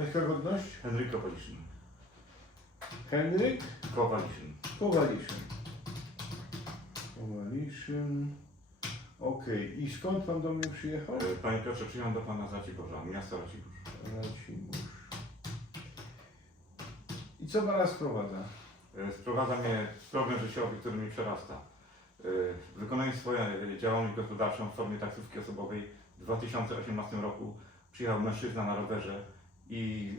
Pańska godność? Henryk Kowaliszyn. Henryk Kowaliszyn. Kowaliszyn. Kowaliszyn. Okej. I skąd pan do mnie przyjechał? E, Panie Piotrze, przyjechałem do Pana z Raciborza, miasta Racibórz. Racibórz. I co pana sprowadza? E, Sprowadza mnie problem życiowy, który mi przerasta. E, Wykonując swoją działalność gospodarczą w formie taksówki osobowej w 2018 roku przyjechał mężczyzna na rowerze i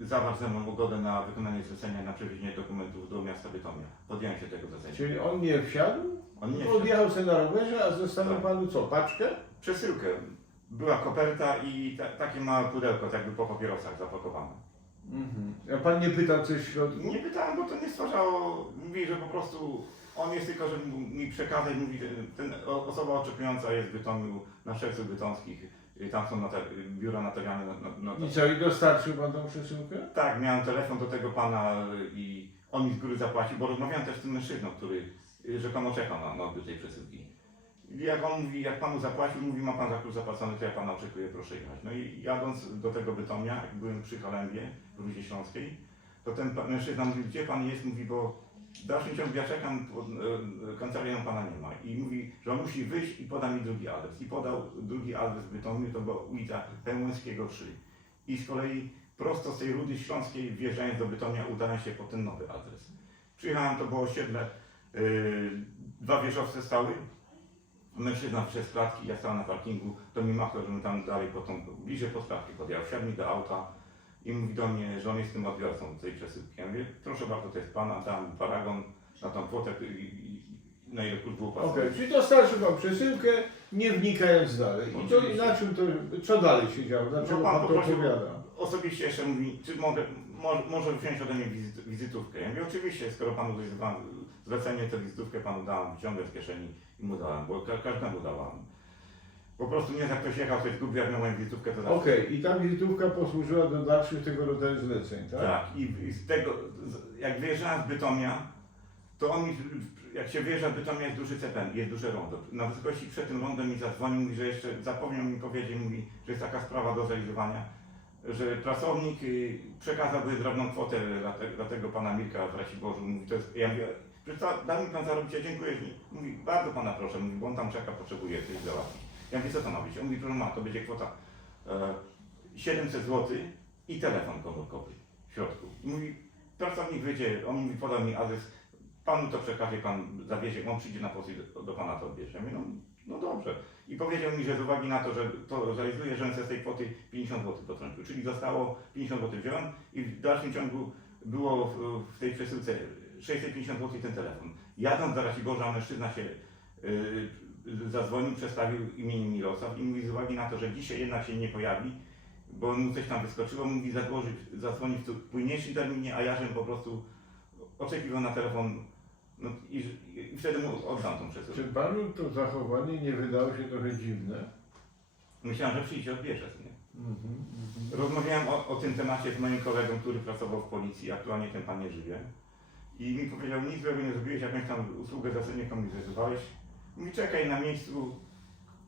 zawarł ze mną ugodę na wykonanie zlecenia na przewiezienie dokumentów do miasta Bytomia. Podjąłem się tego zlecenia. Czyli on nie wsiadł? On nie Tylko Odjechał sobie na rowerze, a zostawił Tak. panu co? Paczkę? Przesyłkę. Była koperta i ta, takie małe pudełko, tak jakby po papierosach zapakowane. Mhm. A pan nie pytał coś w środku? Nie pytałem, bo to nie stwarzało. Mówi, że po prostu on jest tylko, żeby mu- mi przekazać. Mówi, że ten o- osoba oczekująca jest w Bytomiu na Szczecach Bytomskich. Y, Tam są biura notarialne. No, no, no, I co? I dostarczył pan tą przesyłkę? tak, miałem telefon do tego pana y, i on mi z góry zapłacił, bo rozmawiałem też z tym mężczyzną, który y, rzekomo czekał na, na odbiór tej przesyłki. I jak on mówi, jak panu zapłacił, mówi, ma pan za klucz zapłacony, to ja pana oczekuję, proszę jechać. No i jadąc do tego Bytomia, jak byłem przy Halembie w Rudzie Śląskiej, to ten pa- mężczyzna mówi, gdzie pan jest? Mówi, bo w dalszym ciągu ja czekam, pod, e, kancelarią pana nie ma. I mówi, że on musi wyjść i poda mi drugi adres. I podał drugi adres w Bytomiu, to była ulica Pełmłyńskiego 3. I z kolei prosto z tej Rudy Śląskiej, wjeżdżając do Bytomia, udałem się po ten nowy adres. Przyjechałem, to było osiedle, yy, dwa wieżowce stały, mężczyzna przez klatki, ja stałem na parkingu, to mi machnął, żebym tam dalej po tą, bliżej pod klatkę podjechał, wsiadł mi do auta i mówi do mnie, że on jest tym odbiorcą tej przesyłki. Ja mówię, proszę bardzo, to jest pana, dam paragon na tą kwotę i, i, i na ile kurs był Okej, płacony. czyli dostarczył pan przesyłkę, nie wnikając dalej. I to Oczywiście. na czym to, co dalej się działo? Dlaczego No, pan pan to poprosił- opowiada? Osobiście jeszcze mówi, czy mogę, mo, może wziąć ode mnie wizyt, wizytówkę. Ja mówię, oczywiście, skoro panu zlecenie, to wizytówkę panu dałam, wyciągłem z kieszeni i mu dałam, bo ka każdemu dałam. Po prostu nie jak ktoś jechał, coś zgubił, jak miał moją wizytówkę, to zawsze. Okej, i ta wizytówka posłużyła do dalszych tego rodzaju zleceń, tak? Tak, i, i z tego, z, jak wyjeżdżałem z Bytomia, to on mi, jak się wyjeżdża z Bytomia jest duży CPN, jest duże rondo. Na wysokości przed tym rondem mi zadzwonił, mówi, że jeszcze zapomniał mi powiedzieć, mówi, że jest taka sprawa do zrealizowania, że pracownik y, przekazałby drobną kwotę dla, te, dla tego pana Mirka w Raciborzu. Mówi, to jest, ja mówię, że da mi pan zarobić, ja dziękuję. Mówi, bardzo pana proszę, mówi, bo on tam czeka, potrzebuje coś załatwić. Ja mówię, co to ma być? On mówi, proszę ma, to będzie kwota e, 700 zł i telefon komórkowy w środku. I mówi, pracownik wyjdzie, on mówi, podał mi adres, panu to przekaże, pan zawiezie, on przyjdzie na posył, do, do pana to odbierze. Ja mówię, no, no dobrze. I powiedział mi, że z uwagi na to, że to realizuje, że z tej kwoty 50 zł potrącił. Czyli zostało 50 zł wziąłem i w dalszym ciągu było w, w tej przesyłce 650 zł ten telefon. Jadąc do Raciborza, mężczyzna się yy, zadzwonił, przedstawił imieniem Mirosław i mówi z uwagi na to, że dzisiaj jednak się nie pojawi, bo mu coś tam wyskoczyło, mówi zadzwonić, zadzwonić w późniejszym terminie, a ja żebym po prostu oczekiwał na telefon no, i, i, wtedy mu oddam tą przesyłkę. Czy panu to zachowanie nie wydało się trochę dziwne? Myślałem, że przyjdzie, odbierze. Nie? Mhm, mhm. Rozmawiałem o, o tym temacie z moim kolegą, który pracował w policji, aktualnie ten pan nie żyje. I mi powiedział, nic złego nie zrobiłeś, jakąś tam usługę zlecenie komuś zrealizowałeś. Mówi, czekaj na miejscu,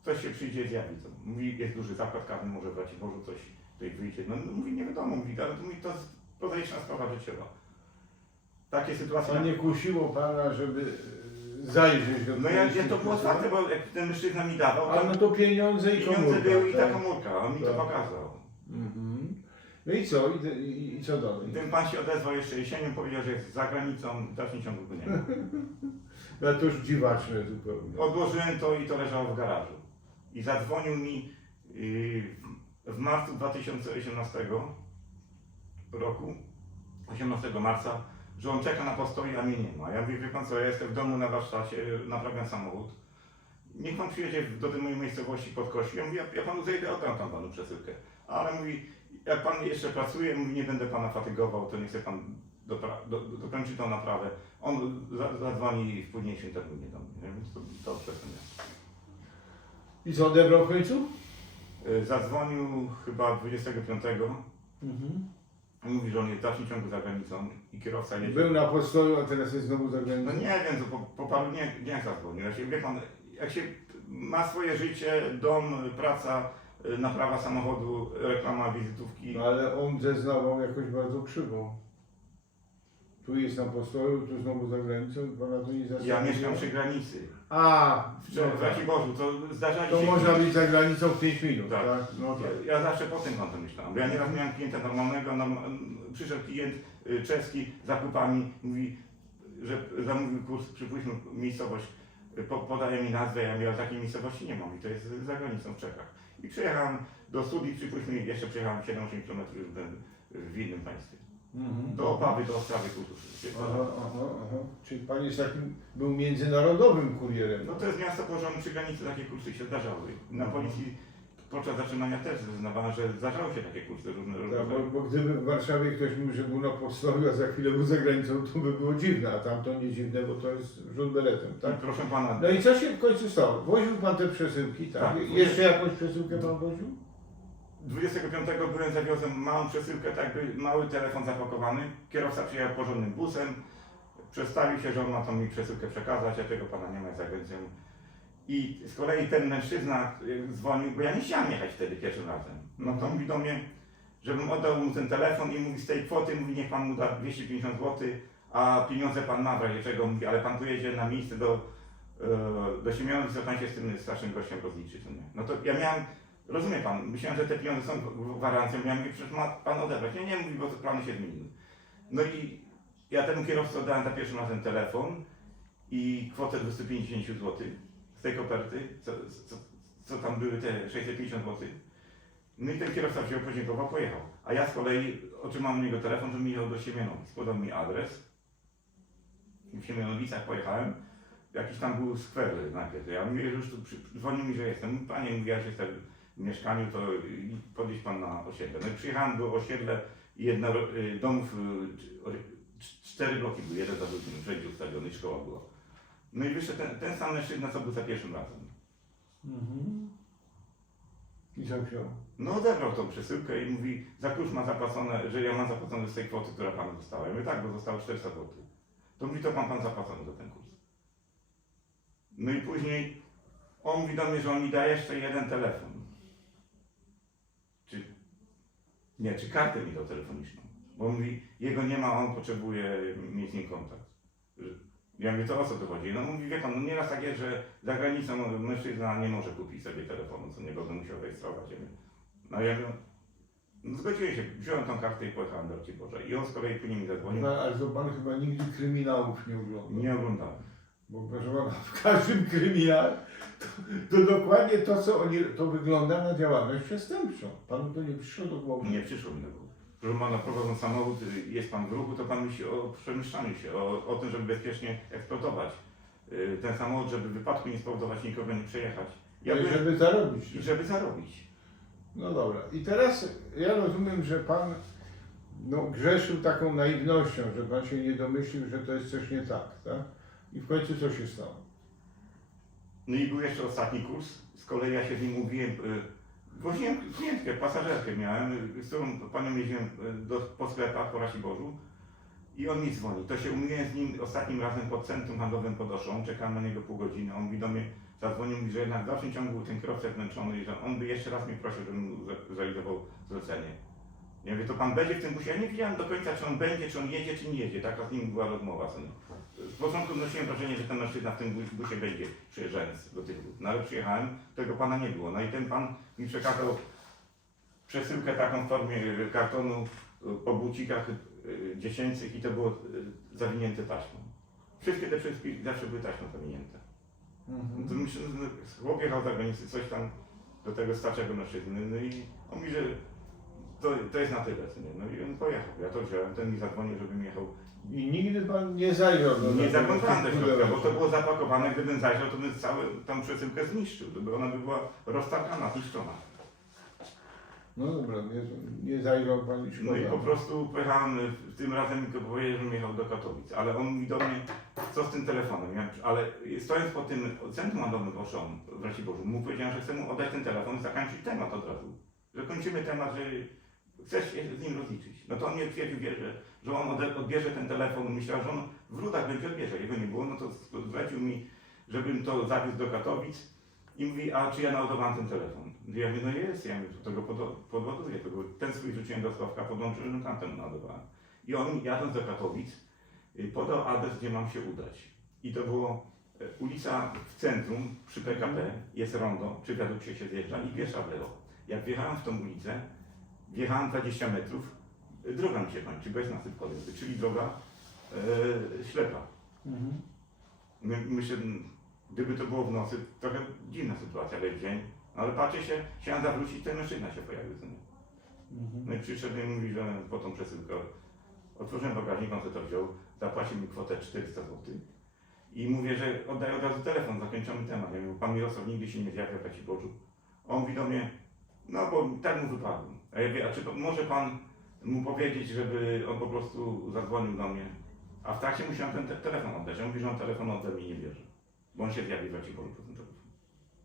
ktoś się przyjdzie zjawi. To. Mówi, jest duży zakład karny, może w Raciborzu coś tutaj wyjdzie. No, no mówi, nie wiadomo, mówi, ale to, mówi, to jest prozaiczna sprawa życiowa. Takie sytuacje... A nie kusiło pana, żeby e, zajrzeć do No ja, tej ja to było otwarte, bo jak ten mężczyzna mi dawał, A to no to pieniądze i pieniądze komórka. były i ta tak? komórka, on mi to Tak. pokazał. Mhm. No i co? I, i, i co dalej? Ten pan się odezwał jeszcze jesienią, powiedział, że jest za granicą, w dalszym ciągu go nie ma. To już dziwaczne zupełnie. Odłożyłem to i to leżało w garażu. I zadzwonił mi yy, w marcu 2018 roku, 18 marca, że on czeka na postoju, a mnie nie ma. Ja mówię, wie pan co, ja jestem w domu na warsztacie, naprawiam samochód. Niech pan przyjedzie do tej mojej miejscowości pod Kościół. Ja mówię, ja, ja panu zejdę, oddam tam panu przesyłkę. Ale mówi, jak pan jeszcze pracuje, mówi, nie będę pana fatygował, to nie chce pan do, do, dokończyć tą naprawę. On za, zadzwoni w późniejszym terminie do mnie, więc to to nie. I co odebrał w końcu? Y, Zadzwonił chyba 25. Mhm. Mówi, że on jest w dalszym ciągu za granicą i kierowca jedzie. Był na postoju, a teraz jest znowu za No granicą. nie wiem, to po, po paru dniach, dniach zadzwonił. Jak się, wie pan, jak się ma swoje życie, dom, praca, y, naprawa samochodu, reklama wizytówki. No ale on zeznawał jakoś bardzo krzywo. Tu jest na postoju, tu znowu za granicą pana to nie Ja mieszkam przy granicy. A, W no tak. Raciborzu, to zdarzali To się... można być za granicą w 5 minut, Tak. tak? No tak. Ja, zawsze po tym kątem myślałem, bo ja nieraz miałem klienta normalnego, norm, przyszedł klient y, czeski z zakupami, mówi, że zamówił kurs, przypuśćmy miejscowość, y, po, podaje mi nazwę, ja miałem takiej miejscowości nie mam i to jest za granicą w Czechach. I przyjechałem do studiów, przypuśćmy, jeszcze przyjechałem 7-8 km już byłem w innym państwie. Mhm. Do Opawy, do Ostrawy kultury. Aha, aha, aha. Czyli pan jest takim, był międzynarodowym kurierem. No to jest miasto położone przy granicy, takie kursy się zdarzały. Na Mhm. policji podczas zaczynania też zeznawałem, że zdarzały się takie kursy różne. różne Tak, bo, bo gdyby w Warszawie ktoś mówił, że był na podstawie, a za chwilę był za granicą, to by było dziwne, a tam to nie dziwne, bo to jest rzut beletem, tak? Proszę pana, No i co się w końcu stało? Woził pan te przesyłki, tak? Tak. Jeszcze jakąś przesyłkę pan woził? 25 byłem, zawiozłem małą przesyłkę, tak by mały telefon zapakowany. Kierowca przyjechał porządnym busem, przedstawił się, że on ma tą mi przesyłkę przekazać, a tego pana nie ma za granicą. I z kolei ten mężczyzna y, dzwonił, bo ja nie chciałem jechać wtedy pierwszym razem. No to mówi do mnie, żebym oddał mu ten telefon i mówi z tej kwoty, mówi niech pan mu da 250 zł, a pieniądze pan ma w razie czego, mówi, ale pan tu na miejsce do, e, do Siemianowic, to pan się z tym starszym gościem rozliczy? No to ja miałem Rozumie pan, myślałem, że te pieniądze są gwarancją, ja mówię, przecież ma pan odebrać. Nie, nie, mówi, bo to plany się zmieniły. No i ja temu kierowcy oddałem za pierwszym razem telefon i kwotę 250 zł z tej koperty, co, co, co tam były te 650 zł. No i ten kierowca wziął, podziękował, pojechał. A ja z kolei otrzymałem od niego telefon, że mi jechał do Siemianowic. Podał mi adres. W Siemianowicach pojechałem. Jakiś tam był skwer najpierw. Ja mówię, że już tu przy, dzwonił mi, że jestem. Panie, mówię, ja że jestem mieszkaniu, to podejść pan na osiedle. No i przyjechałem do osiedle i jedna y, domów, y, cztery bloki były, jeden za drugim, wszędzie ustawiony szkoła była. No i wyszedł ten, ten sam mężczyzna, co był za pierwszym razem. Mhm. I co wziął? No odebrał tą przesyłkę i mówi, za kurs ma zapłacone, że ja mam zapłacone z tej kwoty, która panu została. Ja mówię, tak, bo zostało 400 zł. To mówi, to pan pan zapłacony za ten kurs. No i później on mówi do mnie, że on mi da jeszcze jeden telefon. Czy, nie, czy kartę mi dał telefoniczną. Bo mówi, jego nie ma, on potrzebuje mieć z nim kontakt. Ja mówię, to o co tu chodzi? No mówi, wie pan, no nieraz tak jest, że za granicą mężczyzna nie może kupić sobie telefonu, co nie będę musiał rejestrować. Ja mówię, no ja mówię, no zgodziłem się, wziąłem tą kartę i pojechałem do Boże. I on z kolei później mi zadzwonił. No, ale to pan chyba nigdy kryminałów nie oglądał. Nie oglądałem. Bo proszę pana, w każdym kryminale to, to dokładnie to, co oni, to wygląda na działalność przestępczą. Panu to nie przyszło do głowy. Nie przyszło mi do głowy. Proszę pana, prowadząc samochód, jest pan w ruchu, to pan myśli o przemieszczaniu się, o, o tym, żeby bezpiecznie eksploatować y, ten samochód, żeby w wypadku nie spowodować nikogo nie przejechać. Ja No i żeby zarobić. i żeby zarobić. No dobra. I teraz ja rozumiem, że pan no, grzeszył taką naiwnością, że pan się nie domyślił, że to jest coś nie tak, tak? I w końcu co się stało? No i był jeszcze ostatni kurs. Z kolei ja się z nim mówiłem. y, Woziłem klientkę, pasażerkę miałem, y, z którą panią jeździłem y, do, po sklepach po Rasiborzu. I on mi dzwoni. To się umówiłem z nim ostatnim razem pod centrum handlowym pod Oszą. Czekałem na niego pół godziny. On mówi do mnie, zadzwonił mi, że jednak w dalszym ciągu ten kierowca zmęczony i że on by jeszcze raz mnie prosił, żebym zrealizował zlecenie. Ja mówię, to pan będzie w tym busie? Ja nie wiedziałem do końca, czy on będzie, czy on jedzie, czy nie jedzie. Taka z nim była rozmowa. co nie. Z początku nosiłem wrażenie, że ten mężczyzna w tym bu- busie będzie przyjeżdżając do tych wód. No ale przyjechałem, tego pana nie było. No i ten pan mi przekazał przesyłkę taką w formie y, kartonu y, po bucikach y, dziecięcych i to było zawinięte taśmą. Wszystkie te przesyłki zawsze były taśmą zawinięte. No to myślę, że chłop jechał za granicę, coś tam do tego starszego mężczyzny. No i on mówi, że to, to jest na tyle. co nie? No i on pojechał. Ja to wziąłem, ten mi zadzwonił, żebym jechał I nigdy pan nie zajrzał do nie zaglądałem do środka, bo to było zapakowane. Gdybym zajrzał, to bym całą tą przesyłkę zniszczył. To by ona by była roztargana, zniszczona. No dobra, nie, nie zajrzał pan i szkoda. No i po prostu pojechałem y, tym razem i powiedział, że jechał do Katowic. Ale on mówi do mnie, co z tym telefonem? Ja, ale stojąc po tym centrum handlowym w Oszą, w Raciborzu, mu powiedziałem, że chcę mu oddać ten telefon i zakończyć temat od razu. Że kończymy temat, że chcesz się z nim rozliczyć. No to on mnie twierdził, wie, że, że on odbierze ten telefon. Myślał, że on w Rudach będzie odbierze. Jego nie było, no to zlecił mi, żebym to zawiózł do Katowic. I mówi, a czy ja naładowałem ten telefon? Ja mówię, no jest, ja mówię, to go pod, podładuję, to go, ten swój rzuciłem do schowka, podłączyłem, tamten naładowałem. I on jadąc do Katowic y, podał adres, gdzie mam się udać. I to było e, ulica w centrum przy PKP, jest rondo, przy wiadukcie się zjeżdża i piesza lewo. Jak wjechałem w tą ulicę, wjechałem 20 metrów, y, droga mi się kończy, bez nasyp kolejny, czyli droga e, ślepa. Mhm. My, myślę, gdyby to było w nocy, trochę dziwna sytuacja, ale w dzień. No, ale patrzę się, chciałem zawrócić, ten mężczyzna się pojawił. co nie? Mhm. No i przyszedł i mówi, że po tą przesyłkę otworzyłem bagażnik, on sobie to wziął, zapłacił mi kwotę 400 zł. I mówię, że oddaję od razu telefon, zakończony temat. Ja mówię, pan Mirosław nigdy się nie zjawia w Bożu. On mówi do mnie, no bo tak mu wypadło. A ja mówię, a czy może pan mu powiedzieć, żeby on po prostu zadzwonił do mnie? A w trakcie musiałem ten te telefon oddać. On mówi, że on telefon ode mnie nie bierze. Bo on się zjawi w po tym telefonie.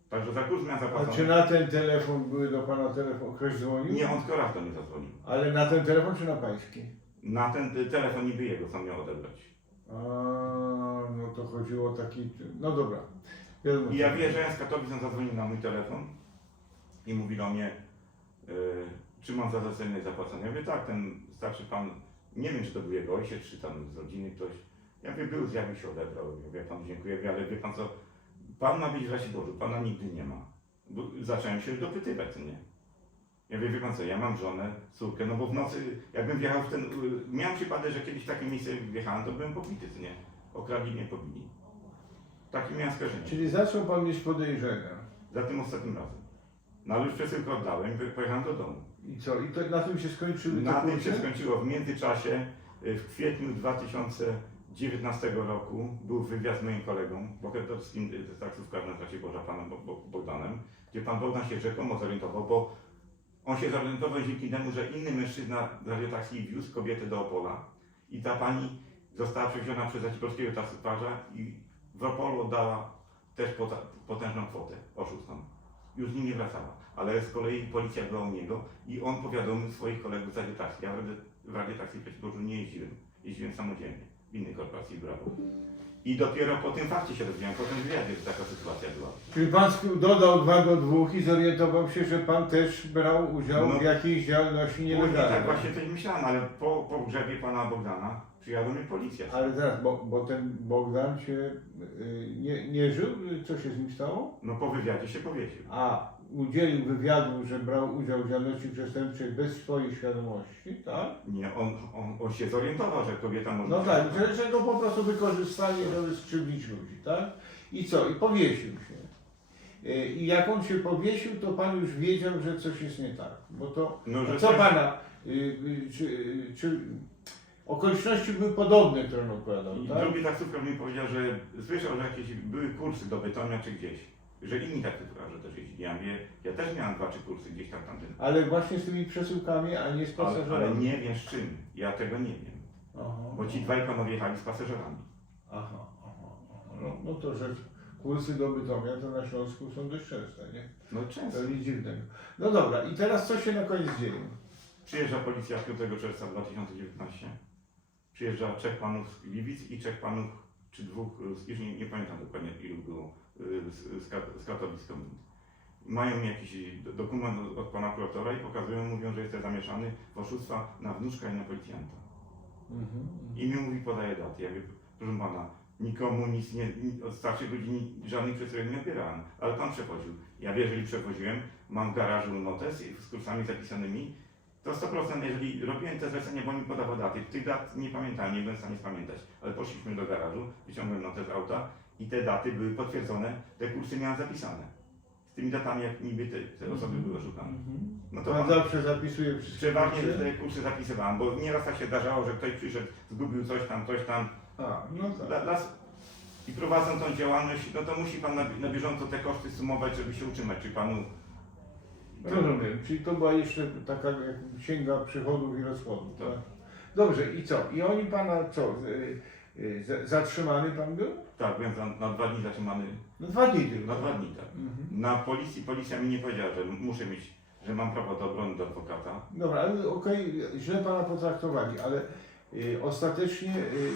Także za kurs miałem A czy na ten telefon były do pana telefon, ktoś dzwonił? Nie, on tylko raz do mnie zadzwonił. Ale na ten telefon czy na pański? Na ten y, telefon niby jego, co miał odebrać. A, no to chodziło o taki. No dobra. Wiadomo, I ja co- wyjeżdżając z Katowic, on zadzwonił na mój telefon i mówi do mnie, y, czy mam za zlecenie zapłacone. Ja mówię, tak, ten starszy pan, nie wiem, czy to był jego ojciec, czy tam z rodziny ktoś. Ja mówię, był, zjawił się, odebrał. Ja Mówię, pan, dziękuję, ale wie pan co, pan ma być w razie Bożu, pana nigdy nie ma. Bo zacząłem się dopytywać, co nie. Ja mówię, wie pan co, ja mam żonę, córkę, no bo w nocy, jakbym wjechał w ten, y, miałem przypadek, że kiedyś w takie miejsce wjechałem, to byłem pobity, co nie. Okradli mnie, pobili. Takie miałem skażenie. Czyli zaczął pan mieć podejrzenia. Za tym ostatnim razem. No ale już przesyłkę oddałem, wy- pojechałem do domu. I co? I to, na tym się skończyły Na te tym się skończyło. W międzyczasie, y, w kwietniu 2019 roku, był wywiad z moim kolegą, bohaterskim y, taksówkarzem w czasie Boża, panem Bo- Bo- Bogdanem, gdzie pan Bogdan się rzekomo zorientował, bo on się zorientował dzięki temu, że inny mężczyzna z radiotaksji wiózł kobietę do Opola i ta pani została przewieziona przez polskiego taksówkarza i w Opolu oddała też pota- potężną kwotę oszustom. Już z nim nie wracała, ale z kolei policja była u niego i on powiadomił swoich kolegów z radiotaksji. Ja w radio- w radiotaksji Piotrkowie nie jeździłem, jeździłem samodzielnie w innej korporacji Brawo. I dopiero po tym fakcie się dowiedziałem, po tym wywiadzie, że taka sytuacja była. Czyli pan dodał dwa do dwóch i zorientował się, że pan też brał udział No. w jakiejś działalności Później nielegalnej. tak właśnie coś myślałem, ale po, po grzebie pana Bogdana przyjadła mnie policja. Ale teraz, bo, bo ten Bogdan się y, nie, nie żył? Co się z nim stało? No po wywiadzie się powiesił. A udzielił wywiadu, że brał udział w działalności przestępczej bez swojej świadomości, tak? Nie, on, on, on się zorientował, że kobieta może... No tak, że, że go po prostu wykorzystali, żeby skrzywdzić ludzi, tak? I co? I powiesił się. Y, I jak on się powiesił, to pan już wiedział, że coś jest nie tak. Bo to. No, że co pana? y, y, Czy, y, czy okoliczności były podobne, które on opowiadał, I tak? drugi taksówkarz mi powiedział, że słyszał, że jakieś były kursy do Bytomia czy gdzieś. Że inni taksówkarze też jeździli. Ja mówię, ja też miałem dwa, trzy kursy gdzieś tam tamtym. Ale właśnie z tymi przesyłkami, a nie z Ale, ale pasażerami. nie wiem z czym. Ja tego nie wiem. Aha, Bo ci dwaj panowie jechali z pasażerami. aha, aha, aha. No, no to, że kursy do Bytomia to na Śląsku są dość częste, nie? No To często. nic dziwnego. No dobra, i teraz co się na koniec dzieje? Przyjeżdża policja 5 czerwca 2019. Przyjeżdża trzech panów z Gliwic i trzech panów, czy dwóch, już nie, nie pamiętam dokładnie ilu było, y, z, z, Kat- z Katowic. Mają jakiś do- dokument od, od pana kuratora i pokazują, mówią, że jestem zamieszany w oszustwa na wnuczka i na policjanta. Mhm. I mi mówi, podaje daty. Ja mówię, proszę pana, nikomu nic nie, ni- od starszych ludzi ni- żadnych przesyłek nie odbierałem, ale pan przewoził. Ja wiem, jeżeli przewoziłem, mam w garażu notes z kursami zapisanymi, to 100% jeżeli robiłem te zlecenia, bo mi podawał daty, tych dat nie pamiętałem, nie byłem w stanie spamiętać, ale poszliśmy do garażu, wyciągnąłem notę z auta i te daty były potwierdzone, te kursy miałem zapisane. Z tymi datami, jak niby te, te osoby były oszukane. Mhm. No to Pan mam- zawsze zapisuje wszystkie Przeważnie rzeczy? te kursy zapisywałem, bo nieraz tak się zdarzało, że ktoś przyszedł, zgubił coś tam, coś tam, A, no tak. dla, dla, I prowadząc tą działalność, no to musi Pan na, na bieżąco te koszty sumować, żeby się utrzymać. Czy Panu... Rozumiem, czyli to była jeszcze taka jak księga przychodów i rozchodów, Tak. tak? Dobrze, i co? I oni pana co? y, y, za- Zatrzymany pan był? Tak, byłem za, na dwa dni zatrzymany. No dwa dni tylko. Na dwa dni, tak. Mhm. Na policji, policja mi nie powiedziała, że muszę mieć, że mam prawo do obrony do adwokata. Dobra, ale okej, źle pana potraktowali, ale y, ostatecznie y,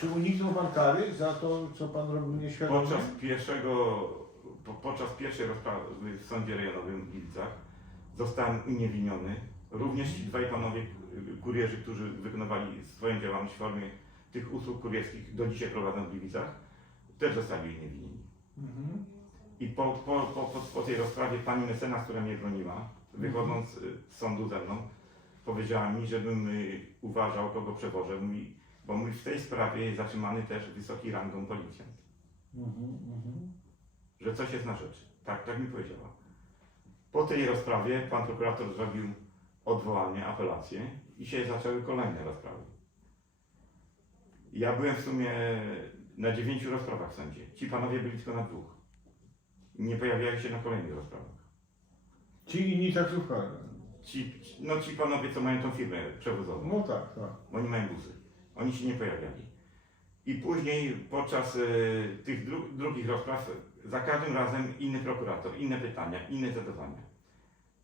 czy uniknął pan kary za to, co pan robił nieświadomie? Podczas pierwszego po, podczas pierwszej rozprawy w sądzie rejonowym w Gliwicach zostałem uniewinniony. Również ci dwaj panowie kurierzy, którzy wykonywali swoją działalność w formie tych usług kurierskich, do dzisiaj prowadzą w Gliwicach, też zostali uniewinnieni. Mhm. I po, po, po, po, po tej rozprawie pani mecenas, która mnie broniła, wychodząc y, z sądu ze mną, powiedziała mi, żebym y, uważał, kogo przewożę, mówi, bo mój w tej sprawie jest zatrzymany też wysoki rangą policjant, Mhm. Mhm. Że coś jest na rzeczy. Tak, tak mi powiedziała. Po tej rozprawie pan prokurator zrobił odwołanie, apelację i się zaczęły kolejne rozprawy. Ja byłem w sumie na dziewięciu rozprawach w sądzie. Ci panowie byli tylko na dwóch. Nie pojawiali się na kolejnych rozprawach. Ci inni taksówkarze. Ci, no ci panowie, co mają tą firmę przewozową, No tak, tak. oni mają busy. Oni się nie pojawiali. I później podczas y, tych dru drugich rozpraw za każdym razem inny prokurator, inne pytania, inne zadawania.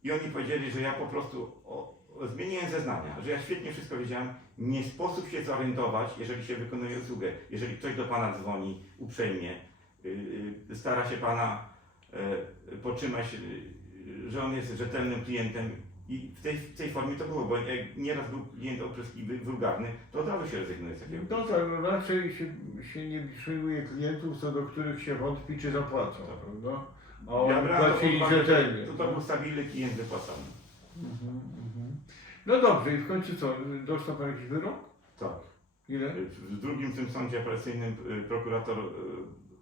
I oni powiedzieli, że ja po prostu o, zmieniłem zeznania, że ja świetnie wszystko wiedziałem. Nie sposób się zorientować, jeżeli się wykonuje usługę. Jeżeli ktoś do Pana dzwoni uprzejmie, y, y, stara się Pana y, potrzymać, y, że on jest rzetelnym klientem. I w tej, w tej formie to było, bo jak nieraz był klient opryskliwy, wulgarny, to od razu się rezygnuje z takiego. No tak, no raczej się, się nie przyjmuje klientów, co do których się wątpi, czy zapłacą, Tak. prawda? A oni Ja brałem to płacili pod uwagę, rzetelnie. To, to był stabilny klient wypłacany. Mhm, mhm. No dobrze, i w końcu co, dostał pan jakiś wyrok? Tak. Ile? W drugim tym sądzie apelacyjnym y, prokurator y,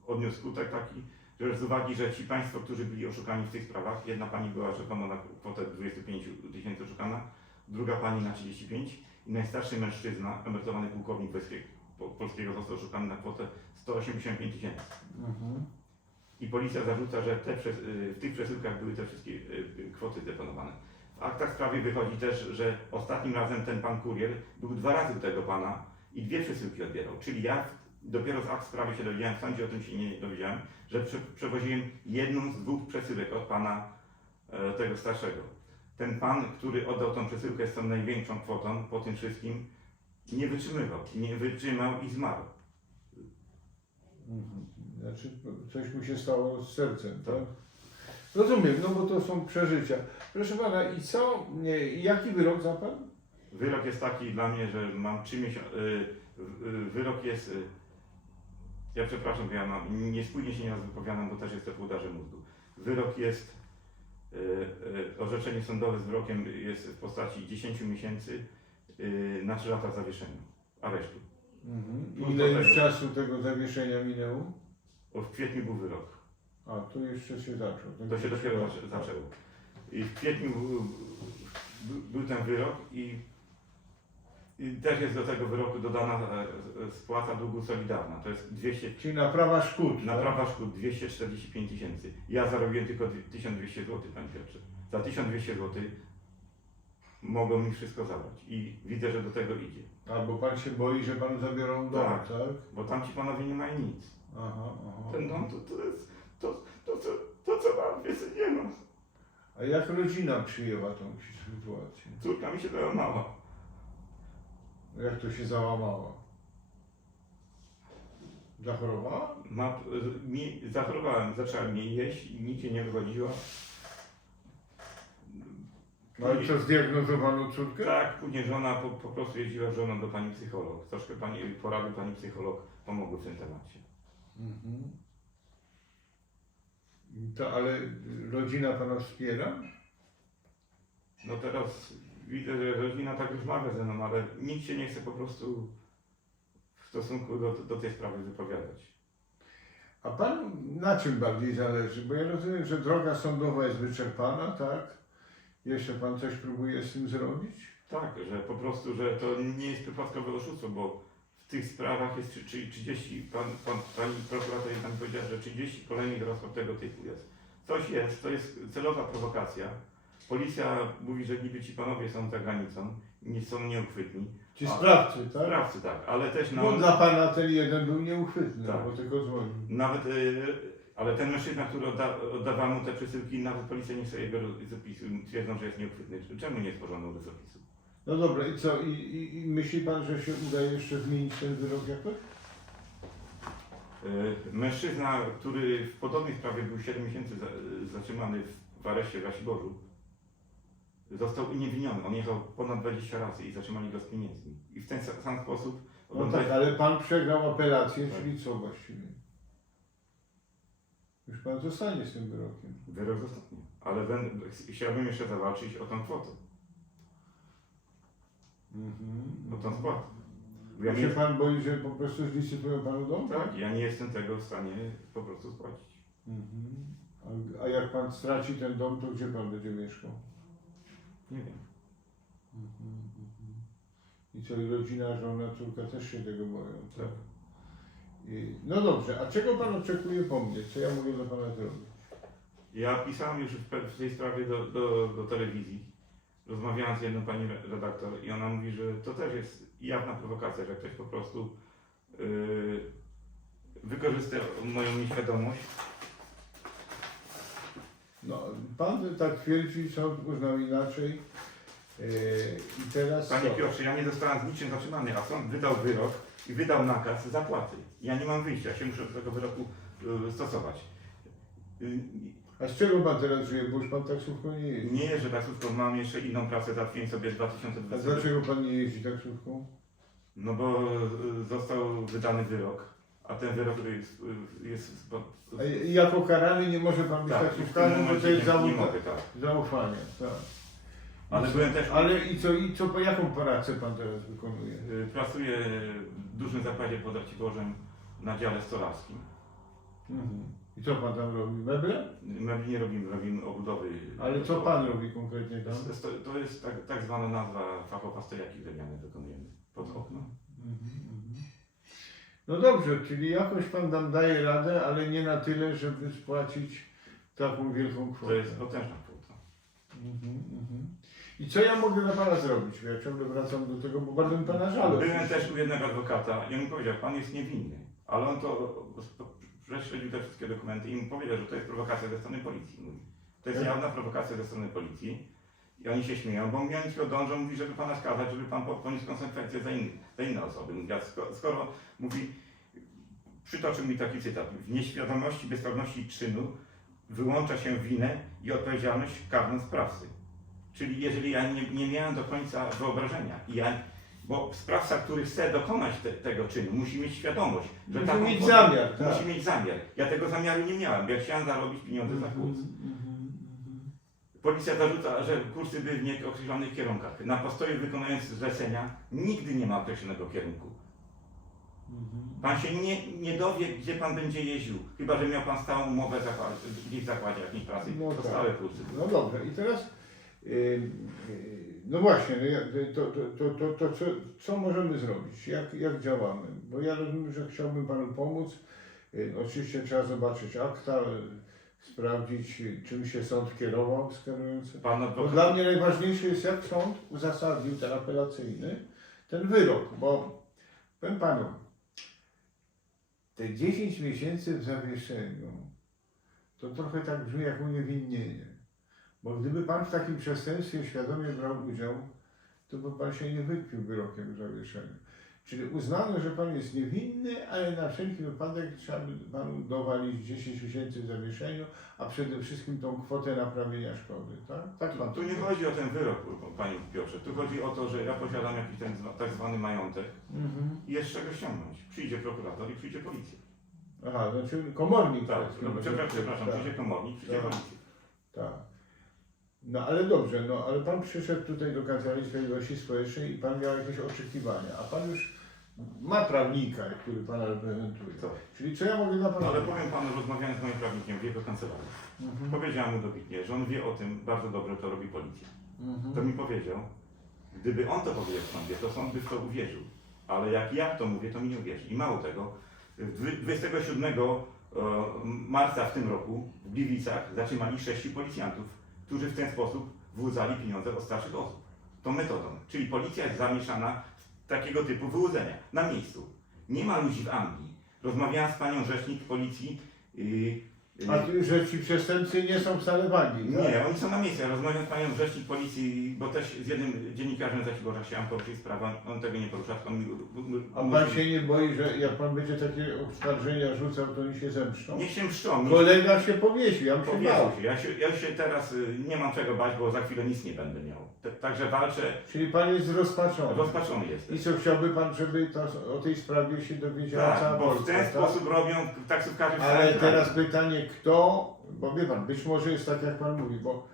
odniósł skutek taki, że z uwagi, że ci państwo, którzy byli oszukani w tych sprawach, jedna pani była rzekomo na kwotę 25 tysięcy oszukana, druga pani na 35 i najstarszy mężczyzna, emerytowany pułkownik polskiego został oszukany na kwotę 185 tysięcy. Mhm. I policja zarzuca, że te, y, w tych przesyłkach były te wszystkie y, y, kwoty deponowane. W aktach sprawy wychodzi też, że ostatnim razem ten pan kurier był dwa razy u tego pana i dwie przesyłki odbierał. Czyli ja dopiero z akt sprawy się dowiedziałem, w sądzie o tym się nie dowiedziałem, że prze, przewoziłem jedną z dwóch przesyłek od pana e, tego starszego. Ten pan, który oddał tą przesyłkę z tą największą kwotą po tym wszystkim, nie wytrzymywał, nie wytrzymał i zmarł. Mhm. Znaczy, coś mu się stało z sercem, tak? Rozumiem, no bo to są przeżycia. Proszę pana, i co, nie, jaki wyrok zapadł? Wyrok jest taki dla mnie, że mam trzy miesiące. Wyrok jest. y, Ja przepraszam, bo ja mam, nie spójnie się nieraz wypowiadam, bo też jestem po udarze mózgu. Wyrok jest. y, y, Orzeczenie sądowe z wyrokiem jest w postaci 10 miesięcy y, na 3 lata zawieszenia, aresztu. Mhm. Ile już czasu tego zawieszenia minęło? O, w kwietniu był wyrok. A, tu jeszcze się zaczął. To się dopiero zaczę- zaczęło. I w kwietniu był- był ten wyrok i, i też jest do tego wyroku dodana e, e, spłata długu solidarna. To jest 200, Czyli naprawa szkód. naprawa szkód 245 tysięcy. Ja zarobiłem tylko dwie- 1200 zł, panie Piotrze. Za 1200 zł mogą mi wszystko zabrać i widzę, że do tego idzie. Tak? Albo pan się boi, że panu zabiorą dom, Tak. tak? Bo tam ci panowie nie mają nic. Aha, aha. Ten dom to, to jest to, to, co, to, co mam, więcej nie ma. A jak rodzina przyjęła tą sytuację? Córka mi się załamała. Jak to się załamało? Zachorowała? Ma, mi, zachorowałem, zaczęła mnie jeść, nigdzie nie wychodziła. No i co, zdiagnozowano córkę? Tak, później żona po, po prostu jeździła z żoną do pani psycholog. Troszkę pani, porady pani psycholog pomogły w tym temacie. Mhm. To, ale rodzina pana wspiera? No teraz widzę, że rodzina tak rozmawia ze mną, ale nikt się nie chce po prostu w stosunku do, do tej sprawy wypowiadać. A panu na czym bardziej zależy? Bo ja rozumiem, że droga sądowa jest wyczerpana, tak? Jeszcze pan coś próbuje z tym zrobić? Tak, że po prostu, że to nie jest przypadkowe oszustwo, bo w tych sprawach jest trzy- trzy- 30, pan, pan, pani prokurator nam powiedziała, że 30 kolejnych rozpraw tego typu jest. Coś jest, to jest celowa prowokacja. Policja mówi, że niby ci panowie są za granicą, nie są nieuchwytni. Ci sprawcy, tak? Sprawcy tak, ale też na, No dla pana ten jeden był nieuchwytny, Tak. bo tylko dzwonił. nawet, y, ale ten mężczyzna, który odda, oddawał mu te przesyłki, nawet policja nie chce jego zapisu, twierdzą, że jest nieuchwytny. Czemu nie stworzono zapisu? No dobra, i co? I, i, I myśli pan, że się uda jeszcze zmienić ten wyrok jakoś? E, Mężczyzna, który w podobnej sprawie był 7 miesięcy za- zatrzymany w areszcie w Rasiborzu, został uniewinniony. On jechał ponad 20 razy i zatrzymali go z pieniędzmi. I w ten sa- sam sposób No tak, ale pan przegrał apelację, Tak. czyli co właściwie? Już pan zostanie z tym wyrokiem. wyrok zostanie. Ale ben, chciałbym jeszcze zawalczyć o tą kwotę, Mhm. o tą spłatę. Bo Ja Ja się nie, pan boi, że po prostu zlicytują panu dom? tak, ja nie jestem tego w stanie po prostu spłacić. Mhm. A, a jak pan straci ten dom, to gdzie pan będzie mieszkał? Nie wiem. Mhm, mhm. I co, i rodzina, żona, córka też się tego boją, tak? Tak. I, no dobrze, a czego pan oczekuje po mnie? Co ja mogę dla pana zrobić? Ja pisałem już w, pe- w tej sprawie do, do, do telewizji. Rozmawiałem z jedną pani re- redaktor i ona mówi, że to też jest jawna prowokacja, że ktoś po prostu yy, wykorzystał moją nieświadomość. No, pan tak twierdzi, sąd uznał inaczej. Yy, I teraz Panie co? Piotrze, ja nie zostałem z niczym zatrzymany, a sąd wydał wyrok i wydał nakaz zapłaty. Ja nie mam wyjścia, się muszę do tego wyroku yy, stosować. Yy, A z czego pan teraz żyje? Bo już pan taksówką nie jeździ. nie jeżdżę taksówką, mam jeszcze inną pracę, załatwiłem sobie A 2020 dlaczego pan nie jeździ taksówką? No bo y, został wydany wyrok, a ten wyrok jest, jest jako karany nie może pan być tak, w tym taksówkarzem, bo momencie to jest nie, nie mogę, tak. zaufania. Tak. Ale byłem też, Ale i co, i co, jaką pracę pan teraz wykonuje? y, pracuję w dużym zakładzie pod Raciborzem na dziale stolarskim. Mhm. I co pan tam robi? Meble? Mebli nie robimy, robimy obudowy. Ale co pan robi konkretnie To tam? jest, to jest tak, tak zwana nazwa fachowa stojaki drewniane wykonujemy pod okno. Mhm. No dobrze, czyli jakoś pan nam daje radę, ale nie na tyle, żeby spłacić taką wielką kwotę. To jest potężna kwota. Mhm, mhm. I co ja mogę dla pana zrobić? Bo Ja ciągle wracam do tego, bo bardzo mi pana żal. Byłem też u jednego adwokata i on mi powiedział, pan jest niewinny. Ale on to prześledził te wszystkie dokumenty i mi powiedział, że to jest prowokacja ze strony policji. To jest Tak. jawna prowokacja ze strony policji. I oni się śmieją, bo oni tylko dążą, mówi, żeby pana skazać, żeby pan po- poniósł konsekwencje za, inny, za inne osoby. Mówi, a skoro, skoro mówi, przytoczył mi taki cytat, w nieświadomości bezprawności czynu wyłącza się winę i odpowiedzialność karną sprawcy. Czyli jeżeli ja nie, nie miałem do końca wyobrażenia i ja, bo sprawca, który chce dokonać te, tego czynu, musi mieć świadomość, że Musi taką mieć zamiar, tak. Musi mieć zamiar. Ja tego zamiaru nie miałem, bo ja chciałem zarobić pieniądze za Mhm, kurs. Policja zarzuca, że kursy były w nieokreślonych kierunkach. Na postoju wykonując zlecenia nigdy nie ma określonego kierunku. Mhm. Pan się nie, nie dowie, gdzie pan będzie jeździł, chyba że miał pan stałą umowę zakład- gdzieś w zakładzie jakiejś pracy. No to tak. stałe kursy. No dobrze, i teraz, no właśnie, no ja- to, to, to, to, to co, co możemy zrobić? Jak, jak działamy? Bo ja rozumiem, że chciałbym Panu pomóc. Oczywiście trzeba zobaczyć akta, sprawdzić, czym się sąd kierował skazujący. Pan Bo adwokat, dla mnie najważniejsze jest, jak sąd uzasadnił ten apelacyjny, ten wyrok, bo powiem Panu, te 10 miesięcy w zawieszeniu, to trochę tak brzmi jak uniewinnienie. Bo gdyby Pan w takim przestępstwie świadomie brał udział, to by Pan się nie wykpił wyrokiem w zawieszeniu. Czyli uznano, że Pan jest niewinny, ale na wszelki wypadek trzeba by Panu dowalić 10 miesięcy w zawieszeniu, a przede wszystkim tą kwotę naprawienia szkody, tak? Tak Pan tu nie chodzi o ten wyrok, panie Piotrze. Tu chodzi o to, że ja posiadam jakiś ten zwa- tak zwany majątek Mhm. i jest czego ściągnąć. Przyjdzie prokurator i przyjdzie policja. Aha, znaczy komornik. Tak, powiedzmy, no, przepraszam, przepraszam, tak. przyjdzie komornik, przyjdzie Tak. policja. Tak. No ale dobrze, no ale pan przyszedł tutaj do Kancelarii Sprawiedliwości Społecznej i pan miał jakieś oczekiwania, a pan już ma prawnika, który pana reprezentuje. Tak. Czyli co ja mogę dla pana Ale zrobić? powiem panu, rozmawiałem z moim prawnikiem w jego kancelarii. Mhm. Powiedziałem mu dobitnie, że on wie o tym bardzo dobrze, to robi policja. Mhm. To mi powiedział, gdyby on to powiedział w sądzie, to sąd by w to uwierzył. Ale jak ja to mówię, to mi nie uwierzy. I mało tego, dwy- 27 e, marca w tym roku w Gliwicach zatrzymali sześciu policjantów, którzy w ten sposób wyłudzali pieniądze od starszych osób. Tą metodą. Czyli policja jest zamieszana takiego typu wyłudzenia na miejscu. Nie ma ludzi w Anglii. Rozmawiałem z panią rzecznik policji yy, A tu, że ci przestępcy nie są wcale wagi, tak? Nie, oni są na miejscu. Ja rozmawiam z panią rzecznik policji, bo też z jednym dziennikarzem za Ciborza chciałem poruszyć sprawę, on tego nie porusza, tylko mi... A pan się nie boi, że jak pan będzie takie oskarżenia rzucał, to oni się zemszczą? Niech się mszczą. niech- Kolega się powiesił, ja bym się bał. Się. Ja, się. ja się teraz y, nie mam czego bać, bo za chwilę nic nie będę miał. T- Także walczę, Czyli pan jest rozpaczony. rozpaczony jestem. I co, chciałby pan, żeby to, o tej sprawie się dowiedziała Tak, cała bo w Polska, ten tak? sposób robią taksówkarze w Ale całym kraju. teraz pytanie, kto, bo wie pan, być może jest tak jak pan mówi, bo,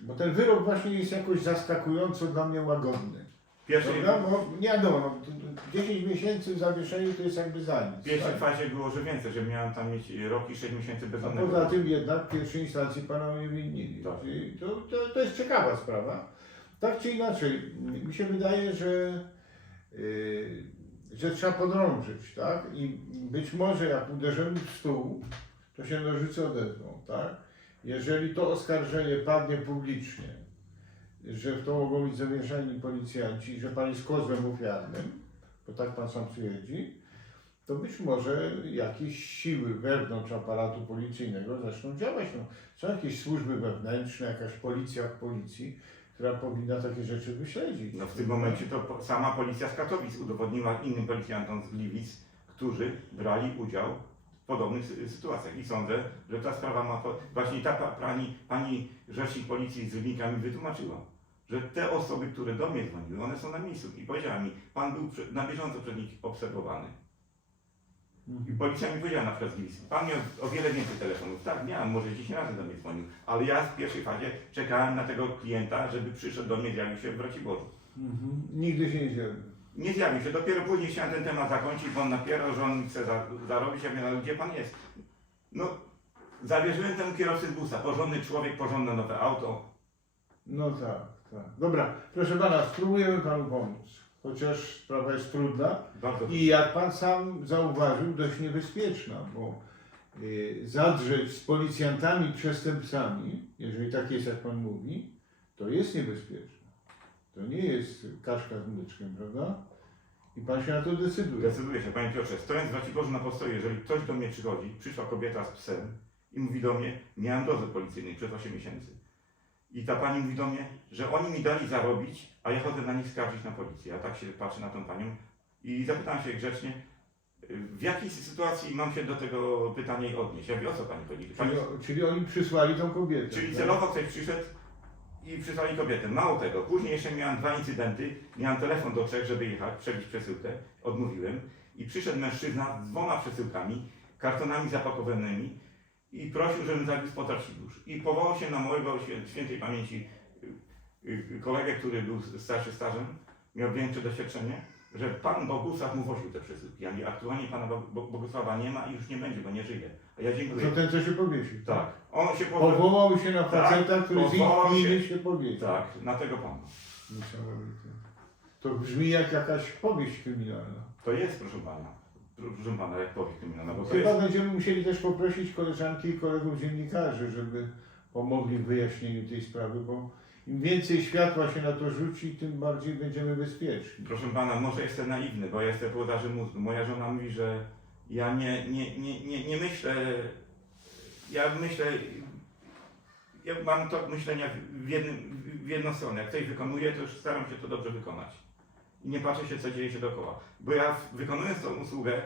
bo ten wyrok właśnie jest jakoś zaskakująco dla mnie łagodny. Pierwszy, Prawda? Bo nie wiadomo, no, t- t- 10 miesięcy w zawieszeniu to jest jakby za nic. w pierwszej tak? fazie było, że więcej, że miałem tam mieć rok i 6 miesięcy A bezdomnego. poza tym jednak w pierwszej instancji pana uniewinnili. Tak. Czyli To, to, to jest ciekawa sprawa. Tak czy inaczej, mi się wydaje, że, yy, że trzeba podrążyć, tak? I być może jak uderzymy w stół, to się nożyce odezwą, tak? Jeżeli to oskarżenie padnie publicznie, że w to mogą być zamieszani policjanci, że pan jest kozłem ofiarnym, bo tak pan sam twierdzi, to być może jakieś siły wewnątrz aparatu policyjnego zaczną działać. No, są jakieś służby wewnętrzne, jakaś policja w policji, która powinna takie rzeczy wyśledzić. No w tym momencie to sama policja z Katowic udowodniła innym policjantom z Gliwic, którzy brali udział w podobnych sy- sytuacjach. I sądzę, że ta sprawa ma. Właśnie ta pa- pani, pani rzecznik policji z Rybnika mi wytłumaczyła, że te osoby, które do mnie dzwoniły, one są na miejscu. I powiedziała mi, pan był na bieżąco przed nich obserwowany. I policja mi powiedziała na przykład z Gliwic, pan miał o wiele więcej telefonów. Tak, miałem, może 10 razy do mnie dzwonił, ale ja w pierwszej fazie czekałem na tego klienta, żeby przyszedł do mnie, zjawił się w Braciborzu. Mhm. Nigdy się nie zjawił. Nie zjawił się, dopiero później chciałem ten temat zakończyć, bo on napierał, że on chce za, zarobić, ja mówię, ale gdzie pan jest? No, zawierzyłem temu kierowcy z busa, porządny człowiek, porządne nowe auto. No tak, tak. Dobra, proszę pana, spróbujemy panu pomóc. Chociaż sprawa jest trudna Bardzo i jak pan sam zauważył, dość niebezpieczna, bo y, zadrzeć z policjantami, przestępcami, jeżeli tak jest jak pan mówi, to jest niebezpieczne. To nie jest kaszka z mleczkiem, prawda? I pan się na to decyduje. Decyduje się, panie Piotrze, stojąc w Raciborzu na postoju, jeżeli ktoś do mnie przychodzi, przyszła kobieta z psem i mówi do mnie, miałem dozór policyjny przez 8 miesięcy. I ta pani mówi do mnie, że oni mi dali zarobić, a ja chodzę na nich skarżyć na policję. Ja tak się patrzę na tą panią i zapytałem się grzecznie, w jakiej sytuacji mam się do tego pytania odnieść? Ja mówię, o co pani chodzi? Pani, Czyli, czyli oni przysłali tą kobietę. czyli tak? celowo ktoś przyszedł i przysłali kobietę. Mało tego, później jeszcze miałem dwa incydenty, miałem telefon do trzech, żeby jechać, przebić przesyłkę, odmówiłem i przyszedł mężczyzna z dwoma przesyłkami, kartonami zapakowanymi i prosił, żebym zawiózł po dusz. I powołał się na mojego świę- świętej pamięci y, y, kolegę, który był starszy stażem, miał większe doświadczenie, że pan Bogusław mu woził te przesyłki. Mówię, aktualnie pana Bo- Bo- Bogusława nie ma i już nie będzie, bo nie żyje. A ja dziękuję. To ten, co się powiesił. Tak. On się powołał. Powołał się na Tak, faceta, który z gminy się- się powiesił. Tak, na tego pana. To brzmi jak jakaś powieść kryminalna. To jest, proszę pana. Proszę pana, jak powieść kryminalna, bo to Chyba jest. będziemy musieli też poprosić koleżanki i kolegów dziennikarzy, żeby pomogli w wyjaśnieniu tej sprawy, bo im więcej światła się na to rzuci, tym bardziej będziemy bezpieczni. Proszę pana, może jestem naiwny, bo ja jestem włodarzem mózgu. Moja żona mówi, że ja nie, nie, nie, nie, nie myślę. Ja myślę. Ja mam tok myślenia w, jednym, w jedną stronę. Jak coś wykonuję, to już staram się to dobrze wykonać. I nie patrzę się, co dzieje się dookoła. Bo ja wykonując tą usługę,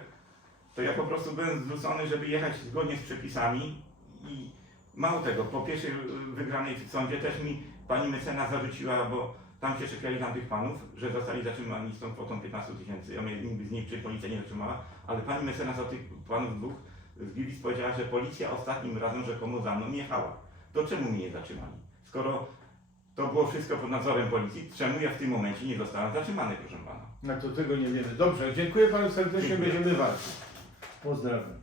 to ja po prostu byłem zwrócony, żeby jechać zgodnie z przepisami i mało tego, po pierwszej y, wygranej w sądzie też mi pani mecenas zarzuciła, bo tam się czepiali tamtych panów, że zostali zatrzymani z tą kwotą 15 tysięcy. Ja mnie nigdy z nich czy policja nie zatrzymała, ale pani mecenas od tych panów dwóch z Gliwic powiedziała, że policja ostatnim razem rzekomo za mną jechała. To czemu mnie nie zatrzymali? Skoro to było wszystko pod nadzorem policji, czemu ja w tym momencie nie zostałem zatrzymany, proszę pana? No to tego nie wiemy. Dobrze, dziękuję panu serdecznie, Dziękuję. będziemy walczyć. Pozdrawiam.